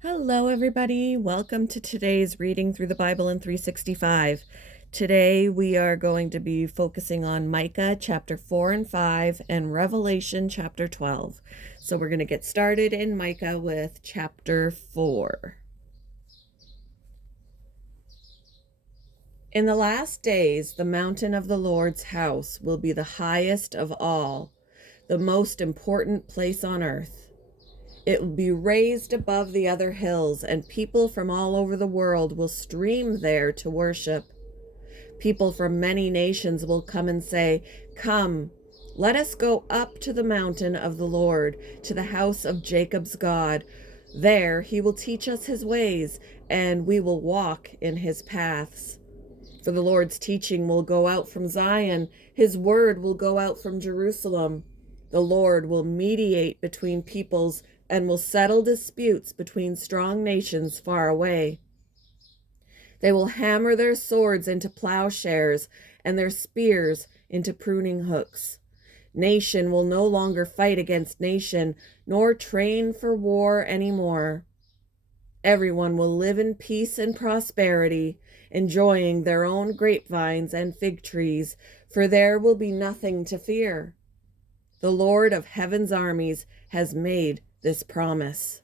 Hello, everybody. Welcome to today's reading through the Bible in 365. Today we are going to be focusing on Micah chapter 4 and 5 and Revelation chapter 12. So we're going to get started in Micah with chapter 4. In the last days, the mountain of the Lord's house will be the highest of all, the most important place on earth. It will be raised above the other hills, and people from all over the world will stream there to worship. People from many nations will come and say, "Come, let us go up to the mountain of the Lord, to the house of Jacob's God. There he will teach us his ways, and we will walk in his paths." For the Lord's teaching will go out from Zion, his word will go out from Jerusalem. The Lord will mediate between peoples and will settle disputes between strong nations far away. They will hammer their swords into plowshares and their spears into pruning hooks. Nation will no longer fight against nation, nor train for war anymore. Everyone will live in peace and prosperity, enjoying their own grapevines and fig trees, for there will be nothing to fear. The Lord of heaven's armies has made this promise.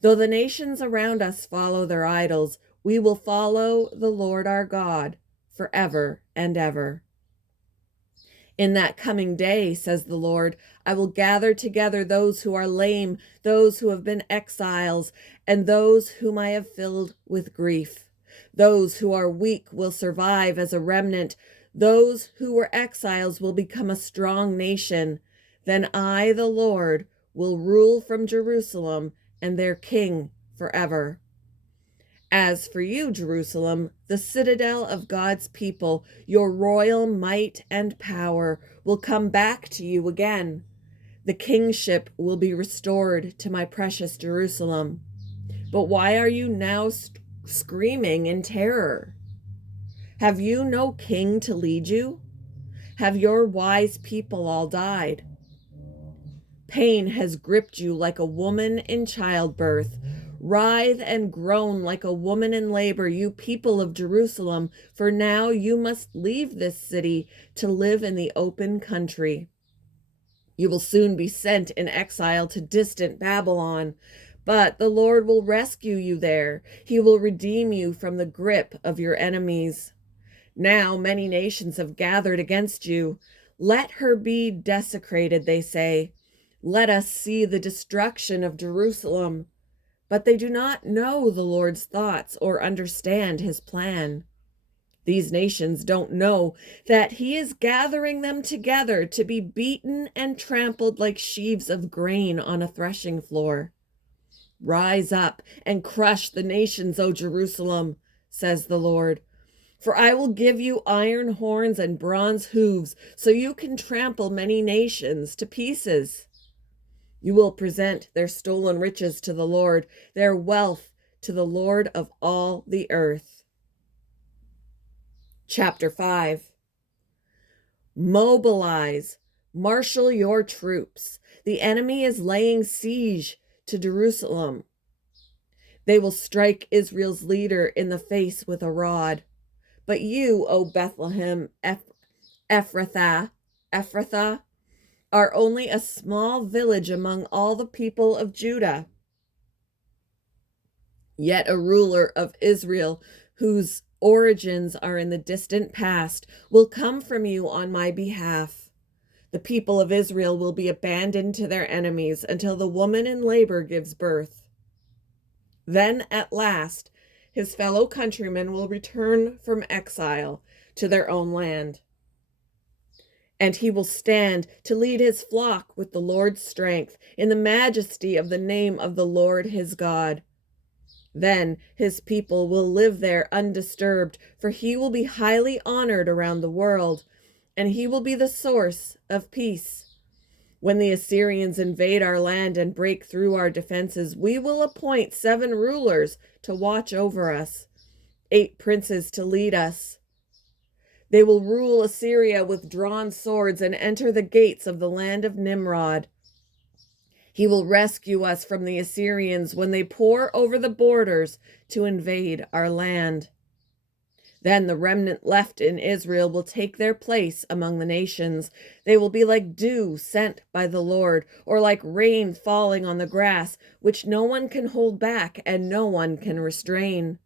Though the nations around us follow their idols, we will follow the Lord our God forever and ever. In that coming day, says the Lord, I will gather together those who are lame, those who have been exiles, and those whom I have filled with grief. Those who are weak will survive as a remnant. Those who were exiles will become a strong nation. Then I, the Lord, will rule from Jerusalem and their king forever. As for you, Jerusalem, the citadel of God's people, your royal might and power will come back to you again. The kingship will be restored to my precious Jerusalem. But why are you now screaming in terror? Have you no king to lead you? Have your wise people all died? Pain has gripped you like a woman in childbirth. Writhe and groan like a woman in labor, you people of Jerusalem, for now you must leave this city to live in the open country. You will soon be sent in exile to distant Babylon, but the Lord will rescue you there. He will redeem you from the grip of your enemies. Now many nations have gathered against you. Let her be desecrated, they say. Let us see the destruction of Jerusalem. But they do not know the Lord's thoughts or understand his plan. These nations don't know that he is gathering them together to be beaten and trampled like sheaves of grain on a threshing floor. Rise up and crush the nations, O Jerusalem, says the Lord. For I will give you iron horns and bronze hooves, so you can trample many nations to pieces. You will present their stolen riches to the Lord, their wealth to the Lord of all the earth. Chapter 5. Mobilize, marshal your troops. The enemy is laying siege to Jerusalem. They will strike Israel's leader in the face with a rod. But you, O Bethlehem Ephrathah, are only a small village among all the people of Judah. Yet a ruler of Israel, whose origins are in the distant past, will come from you on my behalf. The people of Israel will be abandoned to their enemies until the woman in labor gives birth. Then at last, his fellow countrymen will return from exile to their own land. And he will stand to lead his flock with the Lord's strength, in the majesty of the name of the Lord his God. Then his people will live there undisturbed, for he will be highly honored around the world, and he will be the source of peace. When the Assyrians invade our land and break through our defenses, we will appoint 7 rulers to watch over us, 8 princes to lead us. They will rule Assyria with drawn swords and enter the gates of the land of Nimrod. He will rescue us from the Assyrians when they pour over the borders to invade our land. Then the remnant left in Israel will take their place among the nations. They will be like dew sent by the Lord, or like rain falling on the grass, which no one can hold back and no one can restrain.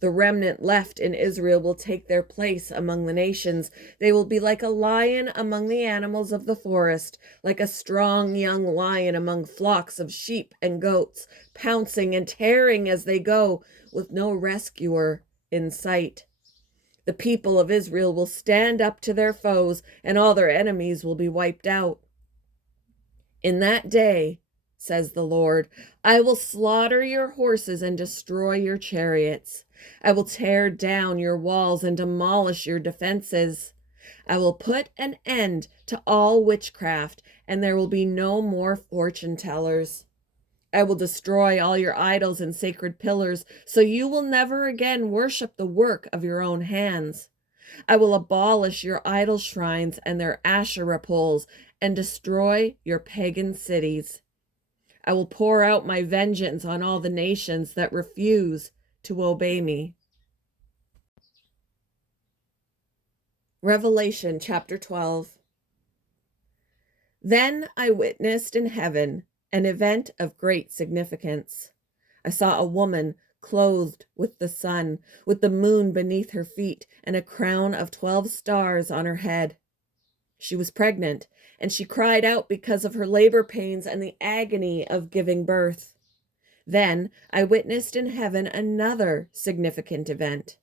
The remnant left in Israel will take their place among the nations. They will be like a lion among the animals of the forest, like a strong young lion among flocks of sheep and goats, pouncing and tearing as they go, with no rescuer in sight. The people of Israel will stand up to their foes, and all their enemies will be wiped out. In that day, says the Lord, I will slaughter your horses and destroy your chariots. I will tear down your walls and demolish your defenses. I will put an end to all witchcraft, and there will be no more fortune tellers. I will destroy all your idols and sacred pillars, so you will never again worship the work of your own hands. I will abolish your idol shrines and their Asherah poles and destroy your pagan cities. I will pour out my vengeance on all the nations that refuse to obey me. Revelation chapter 12. Then I witnessed in heaven an event of great significance. I saw a woman clothed with the sun, with the moon beneath her feet, and a crown of 12 stars on her head. She was pregnant, and she cried out because of her labor pains and the agony of giving birth. Then I witnessed in heaven another significant event.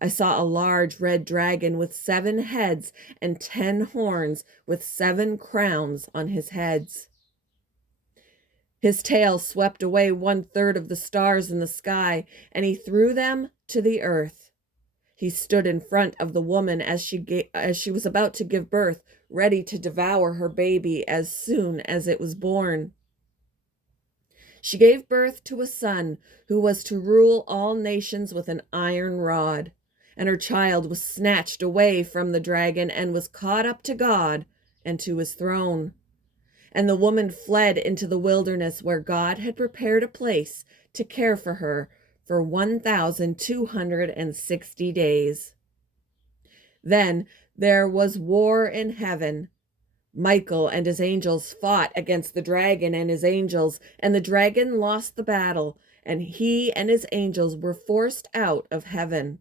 I saw a large red dragon with 7 heads and 10 horns, with 7 crowns on his heads. His tail swept away 1/3 of the stars in the sky, and he threw them to the earth. He stood in front of the woman as she was about to give birth, ready to devour her baby as soon as it was born. She gave birth to a son who was to rule all nations with an iron rod, and her child was snatched away from the dragon and was caught up to God and to his throne. And the woman fled into the wilderness where God had prepared a place to care for her for 1,260 days. Then there was war in heaven. Michael and his angels fought against the dragon and his angels, and the dragon lost the battle, and he and his angels were forced out of heaven.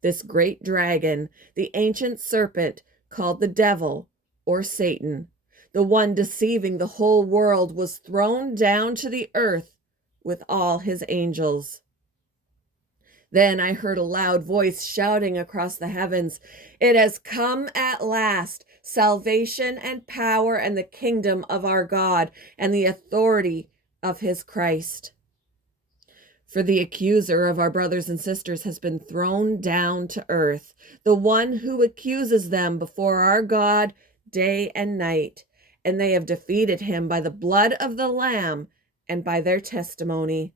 This great dragon, the ancient serpent called the devil or Satan, the one deceiving the whole world, was thrown down to the earth with all his angels. Then I heard a loud voice shouting across the heavens, "It has come at last, salvation and power and the kingdom of our God and the authority of his Christ. For the accuser of our brothers and sisters has been thrown down to earth, the one who accuses them before our God day and night, and they have defeated him by the blood of the Lamb and by their testimony.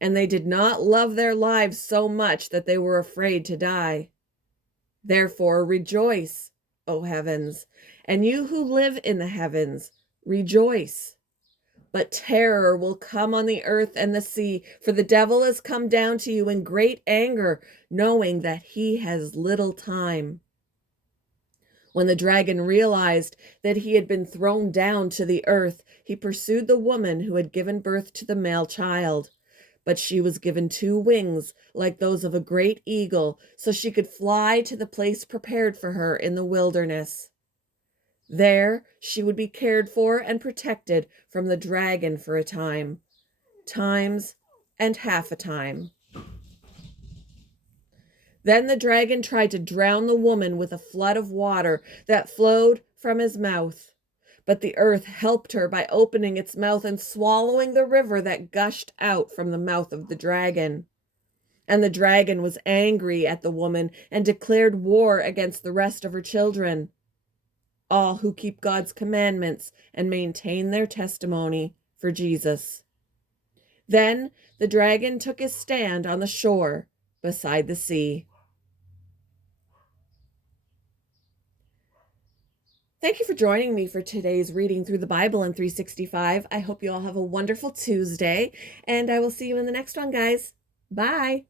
And they did not love their lives so much that they were afraid to die. Therefore rejoice, O heavens, and you who live in the heavens, rejoice. But terror will come on the earth and the sea, for the devil has come down to you in great anger, knowing that he has little time." When the dragon realized that he had been thrown down to the earth, he pursued the woman who had given birth to the male child. But she was given 2 wings like those of a great eagle, so she could fly to the place prepared for her in the wilderness. There she would be cared for and protected from the dragon for a time, times and half a time. Then the dragon tried to drown the woman with a flood of water that flowed from his mouth. But the earth helped her by opening its mouth and swallowing the river that gushed out from the mouth of the dragon. And the dragon was angry at the woman and declared war against the rest of her children, all who keep God's commandments and maintain their testimony for Jesus. Then the dragon took his stand on the shore beside the sea. Thank you for joining me for today's reading through the Bible in 365. I hope you all have a wonderful Tuesday, and I will see you in the next one, guys. Bye.